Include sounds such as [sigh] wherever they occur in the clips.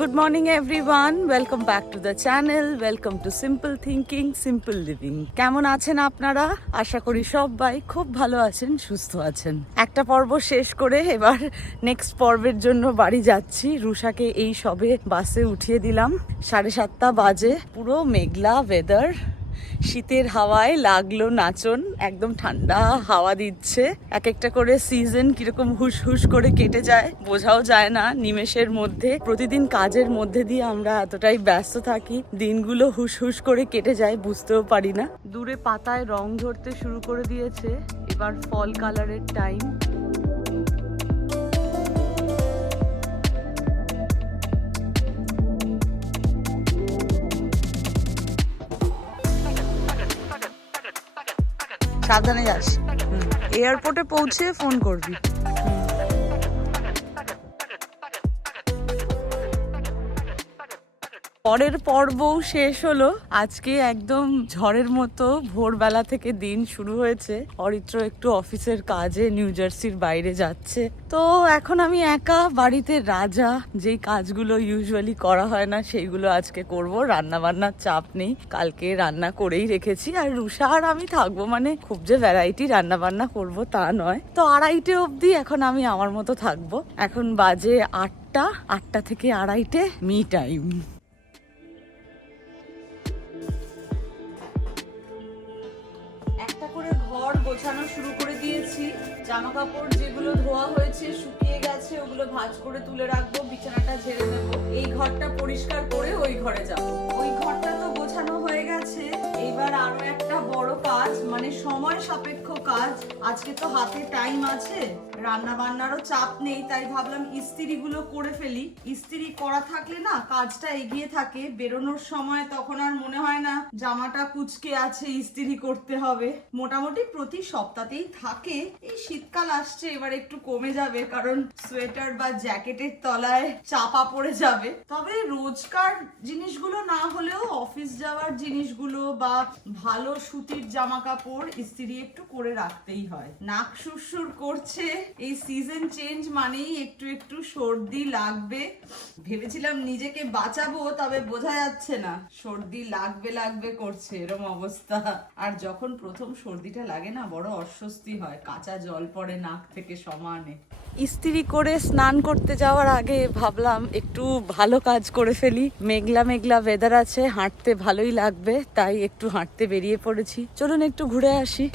Good morning everyone welcome back to the channel welcome to simple thinking simple living কেমন আছেন আপনারা? আশা করি সবাই খুব ভালো আছেন, সুস্থ আছেন। একটা পর্ব শেষ করে এবার নেক্সট পর্বের জন্য বাড়ি যাচ্ছি। রুষাকে এই সবে বাসে উঠিয়ে দিলাম। সাড়ে সাতটা বাজে। পুরো মেঘলা ওয়েদার শীতের হাওয়ায় লাগল নাচন, একদম ঠান্ডা হাওয়া দিচ্ছে। এক একটা করে সিজন কীরকম হুস হুস করে কেটে যায়, বোঝাও যায় না নিমেষের মধ্যে। প্রতিদিন কাজের মধ্যে দিয়ে আমরা এতটাই ব্যস্ত থাকি, দিনগুলো হুস হুস করে কেটে যায়, বুঝতেও পারি না। দূরে পাতায় রং ধরতে শুরু করে দিয়েছে, এবার ফল কালারের টাইম সাবধানে যাস। এয়ারপোর্টে পৌঁছে ফোন করবি। পরের পর্বও শেষ হলো। আজকে একদম ঝড়ের মতো ভোরবেলা থেকে দিন শুরু হয়েছে। অরিত্র একটু অফিসের কাজে নিউ জার্সির বাইরে যাচ্ছে। তো এখন আমি একা বাড়িতে রাজা, যেই কাজগুলো ইউজুয়ালি করা হয় না, সেইগুলো আজকে করব। রান্না বান্নার চাপ নেই। কালকে রান্না করেই রেখেছি। আর রুষা আর আমি থাকব মানে খুব যে ভ্যারাইটি রান্না বান্না করব তা নয়। তো আড়াইটে অবধি এখন আমি আমার মতো থাকব। এখন বাজে আটটা আটটা থেকে আড়াইটে মি টাইম গোছানো শুরু করে দিয়েছি। জামা কাপড় যেগুলো ধোয়া হয়েছে শুকিয়ে গেছে, ওগুলো ভাঁজ করে তুলে রাখব, বিছানাটা ঝেড়ে দেবো এই ঘরটা পরিষ্কার করে ওই ঘরে যাব। ওই ঘরটা তো গোছানো হয়ে গেছে। এবার আরও একটা বড় কাজ মানে সময় সাপেক্ষ কাজ। আজকে তো হাতে টাইম আছে রান্না বান্নারও চাপ নেই, তাই ভাবলাম ইস্ত্রিগুলো করে ফেলি। ইস্ত্রি করা থাকলে না কাজটা এগিয়ে থাকে, বেরোনোর সময় তখন আর মনে জামাটা কুচকে আছে, ইস্ত্রি করতে হবে। মোটামুটি প্রতি সপ্তাহতেই থাকে। এই শীতকাল আসছে, এবার একটু কমে যাবে, কারণ সোয়েটার বা জ্যাকেটের তলায় চাপা পড়ে যাবে। তবে রোজকার জিনিসগুলো না হলেও অফিস যাওয়ার জিনিসগুলো বা ভালো সুতির জামা কাপড় ইস্ত্রি একটু করে রাখতেই হয়। নাক সুরসুর করছে। এই সিজন চেঞ্জ মানেই একটু একটু সর্দি লাগবে। ভেবেছিলাম নিজেকে বাঁচাবো, তবে বোঝা যাচ্ছে না। সর্দি লাগবে লাগবে করছে, এরম অবস্থা। আর যখন প্রথম সর্দিটা লাগে না, বড় অস্বস্তি হয়। কাঁচা জল পড়ে নাক থেকে সমানে। ইস্ত্রি করে স্নান করতে যাওয়ার আগে ভাবলাম, একটু ভালো কাজ করে ফেলি। মেঘলা মেঘলা ওয়েদার আছে, হাঁটতে ভালোই লাগবে, তাই একটু হাঁটতে বেরিয়ে পড়েছি। চলুন একটু ঘুরে আসি।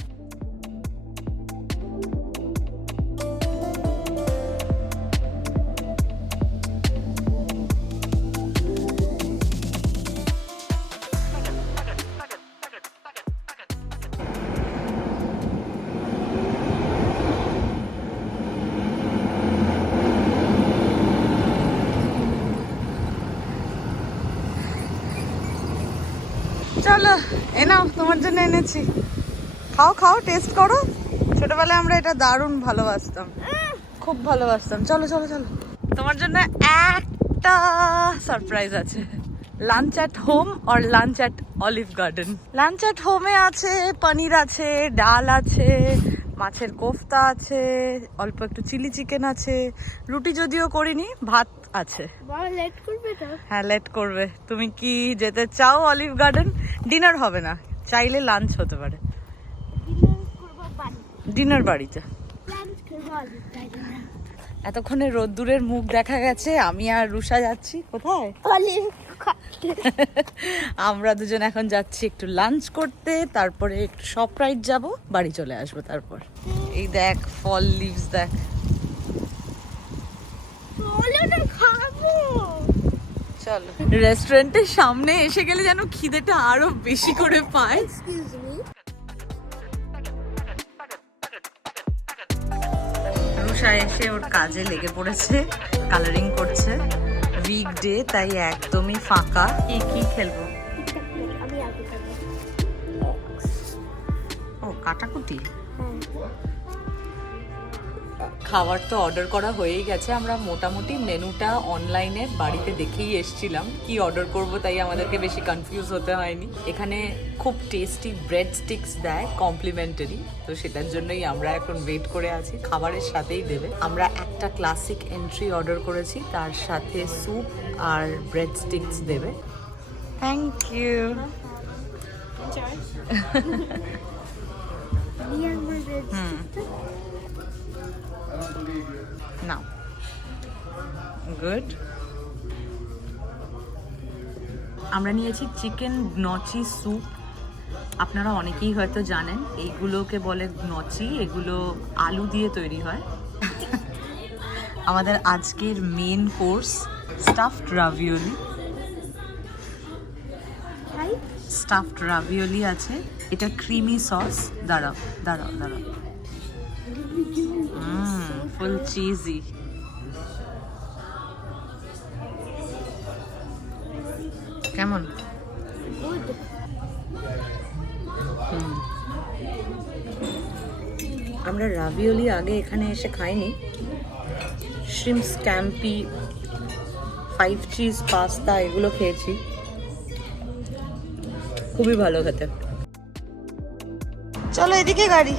চলো এ নাও তোমার জন্য এনেছি। খাও খাও টেস্ট করো। ছোটবেলায় আমরা এটা দারুণ ভালোবাসতাম। খুব ভালোবাসতাম। চলো চলো চলো। তোমার জন্য একটা সারপ্রাইজ আছে। Lunch at home R lunch at Olive Garden lunch at হোমে আছে, পনির আছে, ডাল আছে, মাছের কোফতা আছে, অল্প একটু চিলি চিকেন আছে। রুটি যদিও করিনি, ভাত আছে। হ্যাঁ লেট করবে। তুমি কি যেতে চাও অলিভ গার্ডেন ডিনার হবে না। চাইলে লাঞ্চ হতে পারে। ডিনার বাড়িতে। এতক্ষণে রোদ্দুরের মুখ দেখা গেছে। আমি আর রুষা যাচ্ছি। কোথায়? [laughs] আমরা দুজন এখন যাচ্ছি একটু লাঞ্চ করতে। তারপরে একটু শপ রাইড যাব। বাড়ি চলে আসব তারপর। এই দেখ ফল লিভস দেখ। চলো। রেস্টুরেন্টের সামনে এসে গেলে যেন খিদেটা আরও বেশি করে পায়। এক্সকিউজ রুষা এসে ওর কাজে লেগে পড়েছে কালারিং করছে। উইকডে তাই একদমই ফাঁকা। কি কি খেলব? আমি আগে খাব ও কাটাকুটি? খাবার তো অর্ডার করা হয়েই গেছে। আমরা মোটামুটি মেনুটা অনলাইনে বাড়িতে দেখেই এসছিলাম। কি অর্ডার করব তাই আমাদেরকে বেশি কনফিউজ হতে হয়নি। এখানে খুব টেস্টি ব্রেড স্টিক্স দেয় কমপ্লিমেন্টারি তো সেটার জন্যই আমরা এখন ওয়েট করে আছি। খাবারের সাথেই দেবে। আমরা একটা ক্লাসিক এন্ট্রি অর্ডার করেছি। তার সাথে স্যুপ আর ব্রেড স্টিক্স দেবে। থ্যাংক ইউ [laughs] গুড আমরা নিয়েছি চিকেন নচি স্যুপ আপনারা অনেকেই হয়তো জানেন, এইগুলোকে বলে নচি এগুলো আলু দিয়ে তৈরি হয়। আমাদের আজকের main course stuffed ravioli. Stuffed ravioli আছে। এটা ক্রিমি সস দাঁড়াও দাঁড়াও দাঁড়াও. ফুল চিজি কেমন? আমরা রাভিওলি আগে এখানে এসে খাইনি। Shrimp scampi five cheese pasta এগুলো খেয়েছি। খুবই ভালো খেতে। চলো এদিকে গাড়ি।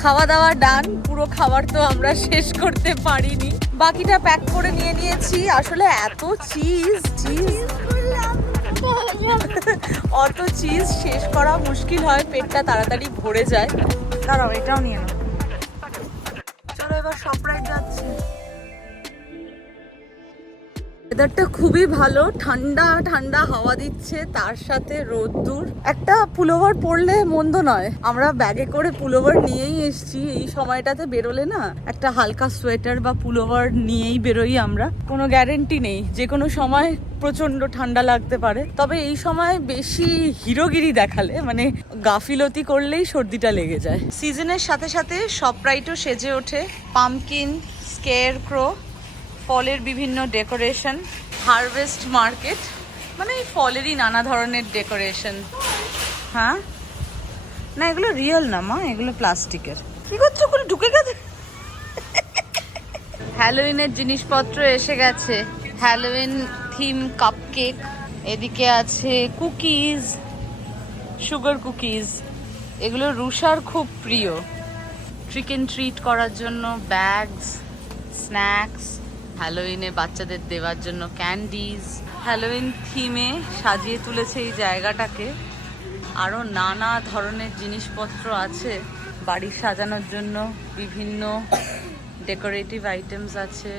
খাওয়া দাওয়া ডান পুরো খাবার তো আমরা শেষ করতে পারিনি। বাকিটা প্যাক করে নিয়ে নিয়েছি। আসলে এত চিজ চিজ অত চিজ শেষ করা মুশকিল হয় পেটটা তাড়াতাড়ি ভরে যায়। দাঁড়াও এটাও নিয়ে নাও। চলো এবার সব রাইড যাচ্ছি। ওয়েদারটা খুবই ভালো। ঠান্ডা ঠান্ডা হাওয়া দিচ্ছে, তার সাথে রোদ্দুর। একটা পুলোভার পরলে মন্দ নয়। আমরা ব্যাগে করে পুলোভার নিয়েই এসেছি। এই সময়টাতে বেরোলে না, একটা হালকা সোয়েটার বা পুলোভার নিয়েই বেরোই আমরা। কোনো গ্যারেন্টি নেই। যে কোনো সময় প্রচণ্ড ঠান্ডা লাগতে পারে। তবে এই সময় বেশি হিরোগিরি দেখালে মানে গাফিলতি করলেই সর্দিটা লেগে যায়। সিজনের সাথে সাথে সব সপ্রাইটও সেজে ওঠে। পামকিন স্কেয়ার ক্রো ফলের বিভিন্ন ডেকোরেশন, হারভেস্ট মার্কেট মানে এই ফলেরই নানা ধরনের ডেকোরেশন। হ্যাঁ? না, এগুলো রিয়েল না, মা, এগুলো প্লাস্টিকের। কি করছ করে ঢুকে গেছে? হ্যালোইনের জিনিসপত্র এসে গেছে। হ্যালোইন থিম কাপকেক, এদিকে আছে কুকিজ, সুগার কুকিজ। এগুলো রুষার খুব প্রিয়। ট্রিকেন ট্রিট করার জন্য ব্যাগস স্ন্যাক্স হ্যালোইনে বাচ্চাদের দেওয়ার জন্য ক্যান্ডিজ হ্যালোইন থিমে সাজিয়ে তুলেছে এই জায়গাটাকে। আরও নানা ধরনের জিনিসপত্র আছে, বাড়ি সাজানোর জন্য বিভিন্ন ডেকোরেটিভ আইটেমস আছে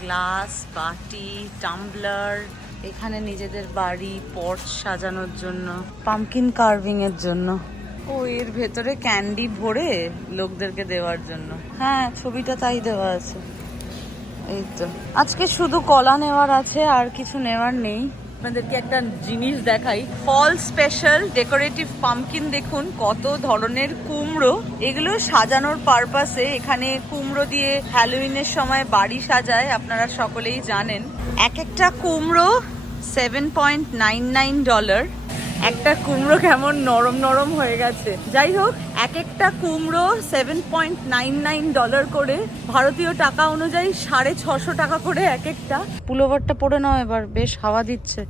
গ্লাস বাটি টাম্বলার এখানে নিজেদের বাড়ি পট সাজানোর জন্য পামকিন কার্ভিং এর জন্য। ও, এর ভেতরে ক্যান্ডি ভরে লোকদেরকে দেওয়ার জন্য। হ্যাঁ ছবিটা তাই দেওয়া আছে। এই তো। আজকে শুধু কলা নেওয়ার আছে, আর কিছু নেওয়ার নেই। আপনাদেরকে একটা জিনিস দেখাই। ফল স্পেশাল ডেকোরেটিভ পামকিন দেখুন, কত ধরনের কুমড়ো। এগুলো সাজানোর পারপাসে এখানে কুমড়ো দিয়ে হ্যালোইনের সময় বাড়ি সাজায়, আপনারা সকলেই জানেন। এক একটা কুমড়ো seven point nine nine dollar একটা কুমড়ো কেমন নরম নরম হয়ে গেছে। যাই হোক এক একটা কুমড়ো seven point nine nine dollar করে। ভারতীয় টাকা অনুযায়ী সাড়ে ছশো টাকা করে এক একটা পুলোভারটা পড়ে নাও এবার বেশ হাওয়া দিচ্ছে।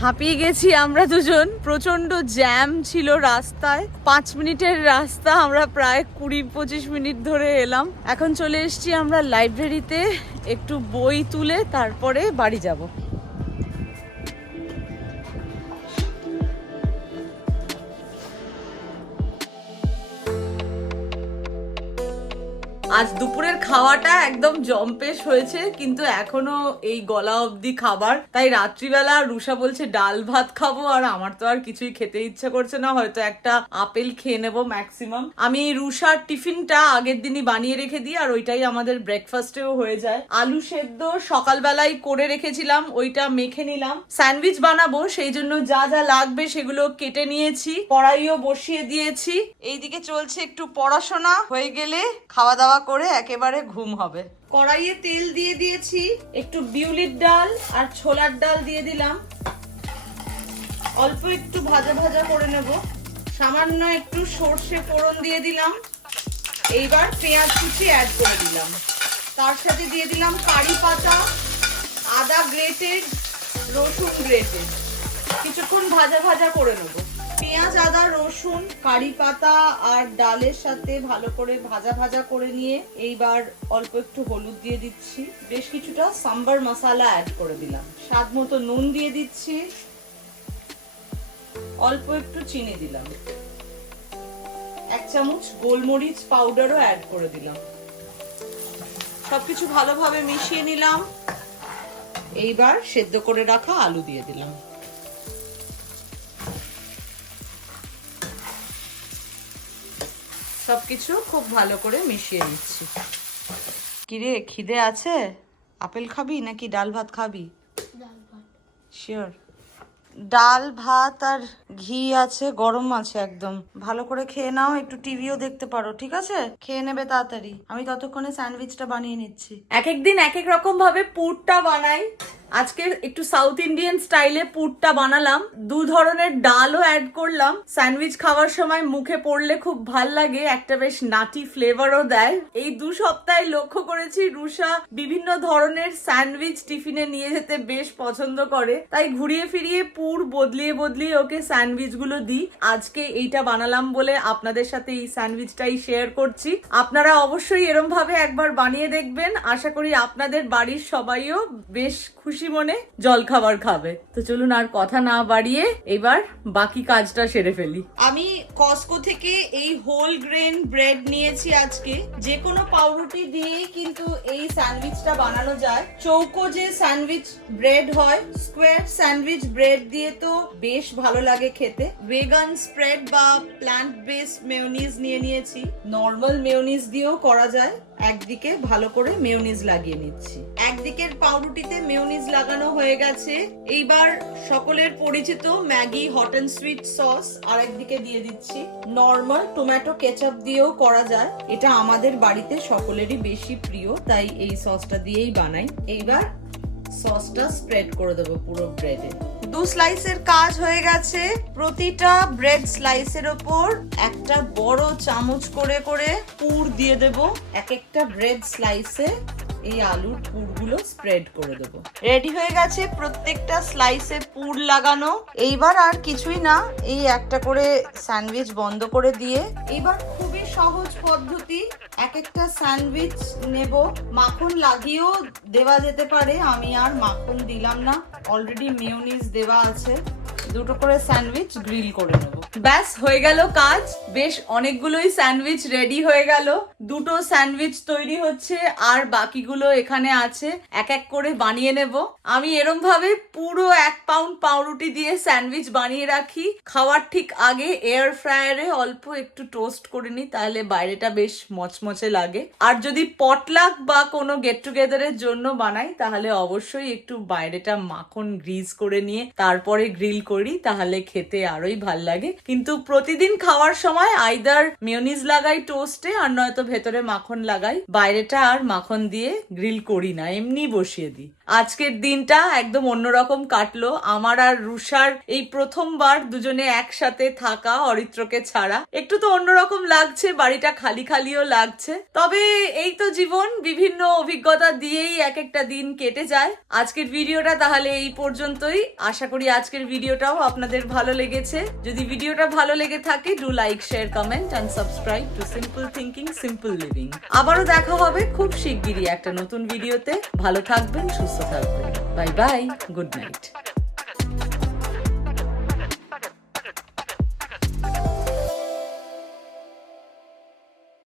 হাঁপিয়ে গেছি আমরা দুজন। প্রচণ্ড জ্যাম ছিল রাস্তায়। পাঁচ মিনিটের রাস্তা আমরা প্রায় কুড়ি পঁচিশ মিনিট ধরে এলাম। এখন চলে এসেছি আমরা লাইব্রেরিতে। একটু বই তুলে তারপরে বাড়ি যাব। আজ দুপুরের খাওয়াটা একদম জম্পেশ হয়েছে, কিন্তু এখনও এই গলা অবধি খাবার। তাই রাত্রিবেলা রুষা বলছে, ডাল ভাত খাব আর আমার তো আর কিছুই খেতে ইচ্ছে করছে না, হয়তো একটা আপেল খেয়ে নেব ম্যাক্সিমাম আমি রুষার টিফিনটা আগের দিনই বানিয়ে রেখে দিই, আর ওইটাই আমাদের ব্রেকফাস্টেও হয়ে যায়। আলু সেদ্ধ সকালবেলায় করে রেখেছিলাম, ওইটা মেখে নিলাম। স্যান্ডউইচ বানাবো, সেই জন্য যা যা লাগবে সেগুলো কেটে নিয়েছি, কড়াইও বসিয়ে দিয়েছি। এইদিকে চলছে একটু পড়াশোনা, হয়ে গেলে খাওয়া দাওয়া করে একেবারে ঘুম হবে। কড়াইয়ে তেল দিয়ে দিয়েছি, একটু বিউলির ডাল আর ছোলার ডাল দিয়ে দিলাম। অল্প একটু ভাজা ভাজা করে নেব। সামান্য একটু সর্ষে ফোড়ন দিয়ে দিলাম। এইবার পেঁয়াজ কুচি অ্যাড করে দিলাম। তার সাথে দিয়ে দিলাম কারি পাতা, আদা গ্রেটেড, রসুন গ্রেটেড। কিছুক্ষণ ভাজা ভাজা করে নেব। পেঁয়াজ, আদা, রসুন, কারি পাতা আর ডালের সাথে ভালো করে ভাজা ভাজা করে নিয়ে এইবার অল্প একটু হলুদ দিয়ে দিচ্ছি। বেশ কিছুটা সাম্বার মশলা অ্যাড করে দিলাম। স্বাদ মতো নুন দিয়ে দিচ্ছি। অল্প একটু চিনি দিলাম। এক চামচ গোলমরিচ পাউডারও অ্যাড করে দিলাম। সবকিছু ভালোভাবে মিশিয়ে নিলাম। এইবার সেদ্ধ করে রাখা আলু দিয়ে দিলাম। সবকিছু খুব ভালো করে মিশিয়ে নিচ্ছি। কিরে খিদে আছে? আপেল খাবি নাকি ডাল ভাত খাবি? শিওর ডাল ভাত আর ঘি আছে গরম আছে একদম। ভালো করে খেয়ে নাও একটু টিভিও দেখতে পারো ঠিক আছে? খেয়ে নেবে তাড়াতাড়ি। আমি ততক্ষণে স্যান্ডউইচটা বানিয়ে নিচ্ছি। এক এক দিন এক এক রকম ভাবে পুরটা বানাই। আজকে একটু সাউথ ইন্ডিয়ান স্টাইলে পুরটা বানালাম। দু ধরনের ডালও অ্যাড করলাম। স্যান্ডউইচ খাওয়ার সময় মুখে পড়লে খুব ভালো লাগে, একটা বেশ নাটি ফ্লেভারও দেয়। এই দু সপ্তাহে লক্ষ্য করেছি রুষা বিভিন্ন ধরনের স্যান্ডউইচ টিফিনে নিয়ে যেতে বেশ পছন্দ করে। তাই ঘুরিয়ে ফিরিয়ে পুর বদলিয়ে বদলিয়ে ওকে স্যান্ডউইচগুলো দিই। আজকে এইটা বানালাম বলে আপনাদের সাথে এই স্যান্ডউইচটাই শেয়ার করছি। আপনারা অবশ্যই এরম ভাবে একবার বানিয়ে দেখবেন। আশা করি আপনাদের বাড়ির সবাইও বেশ খুশি মনে জল খাবার খাবে। তো চলুন আর কথা না বাড়িয়ে এবার বাকি কাজটা সেরে ফেলি। আমি কসকো থেকে এই হোল গ্রেন ব্রেড নিয়েছি আজকে। যে কোনো পাউরুটি দিয়ে কিন্তু এই স্যান্ডউইচটা বানানো যায়। চৌকো যে স্যান্ডউইচ ব্রেড হয় স্কোয়ার স্যান্ডউইচ ব্রেড দিয়ে তো বেশ ভালো লাগে খেতে। ভেগান স্প্রেড বা প্ল্যান্ট বেসড মেয়োনিজ নিয়ে নিয়েছি। নর্মাল মেয়োনিজ দিয়েও করা যায়। একদিকে ভালো করে মেয়োনিজ লাগিয়ে নিচ্ছি। একদিকের পাউরুটিতে মেয়োনিজ লাগানো হয়ে গেছে। এইবার সকলের পরিচিত Maggi hot and sweet sauce আর একদিকে দিয়ে দিচ্ছি। নর্মাল টমেটো কেচাপ দিয়েও করা যায়। এটা আমাদের বাড়িতে সকলেরই বেশি প্রিয়, তাই এই সসটা দিয়েই বানাই। এইবার সসটা স্প্রেড করে দেবো পুরো ব্রেডে দু স্লাইসের কাজ হয়ে গেছে। প্রতিটা ব্রেড স্লাইসের ওপর একটা বড় চামচ করে করে পুর দিয়ে দেব। এক একটা ব্রেড স্লাইসে এই আলুর পুরগুলো স্প্রেড করে দেবো। রেডি হয়ে গেছে প্রত্যেকটা স্লাইসে পুর লাগানো। এইবার আর কিছুই না, এই একটা করে স্যান্ডউইচ বন্ধ করে দিয়ে। এবার খুবই সহজ পদ্ধতি এক একটা স্যান্ডউইচ নেব। মাখন লাগিয়েও দেওয়া যেতে পারে, আমি আর মাখন দিলাম না। অলরেডি মেয়োনিজ দেওয়া আছে। দুটো করে স্যান্ডউইচ গ্রিল করে নেব। ব্যাস, হয়ে গেল কাজ। বেশ, অনেকগুলোই স্যান্ডউইচ রেডি হয়ে গেল। দুটো স্যান্ডউইচ তৈরি হচ্ছে, আর বাকিগুলো এখানে আছে। এক এক করে বানিয়ে নেব। আমি এরম ভাবে পুরো এক পাউন্ড পাউরুটি দিয়ে স্যান্ডউইচ বানিয়ে রাখি। খাওয়ার ঠিক আগে এয়ার ফ্রায়ারে অল্প একটু টোস্ট করে নিই, তাহলে বাইরেটা বেশ মচমচে লাগে। আর যদি পটলাক বা কোনো গেট টুগেদারের জন্য বানাই, তাহলে অবশ্যই একটু বাইরেটা মাখন গ্রিজ করে নিয়ে তারপরে গ্রিল করি, তাহলে খেতে আরোই ভালো লাগে। কিন্তু প্রতিদিন খাওয়ার সময় আইদার মেয়োনিজ লাগাই টোস্টে আর নয়তো ভেতরে মাখন লাগাই। বাইরেটা আর মাখন দিয়ে গ্রিল করি না। এমনি বসিয়ে দিই। আজকের দিনটা একদম অন্যরকম কাটলো। আমার আর রুষার এই প্রথমবার দুজনে একসাথে থাকা অরিত্রকে ছাড়া। একটু তো অন্যরকম লাগছে, বাড়িটা খালি খালিও লাগছে। তবে এই তো জীবন, বিভিন্ন অভিজ্ঞতা দিয়েই এক একটা দিন কেটে যায়। আজকের ভিডিওটা তাহলে এই পর্যন্তই। আশা করি আজকের ভিডিওটাও আপনাদের ভালো লেগেছে। যদি ভিডিওটা ভালো লেগে থাকে do like share comment and subscribe to simple thinking simple living আবারও দেখা হবে খুব শিগগিরই একটা নতুন ভিডিওতে। ভালো থাকবেন সুস্থ থাকবেন। Bye bye good night.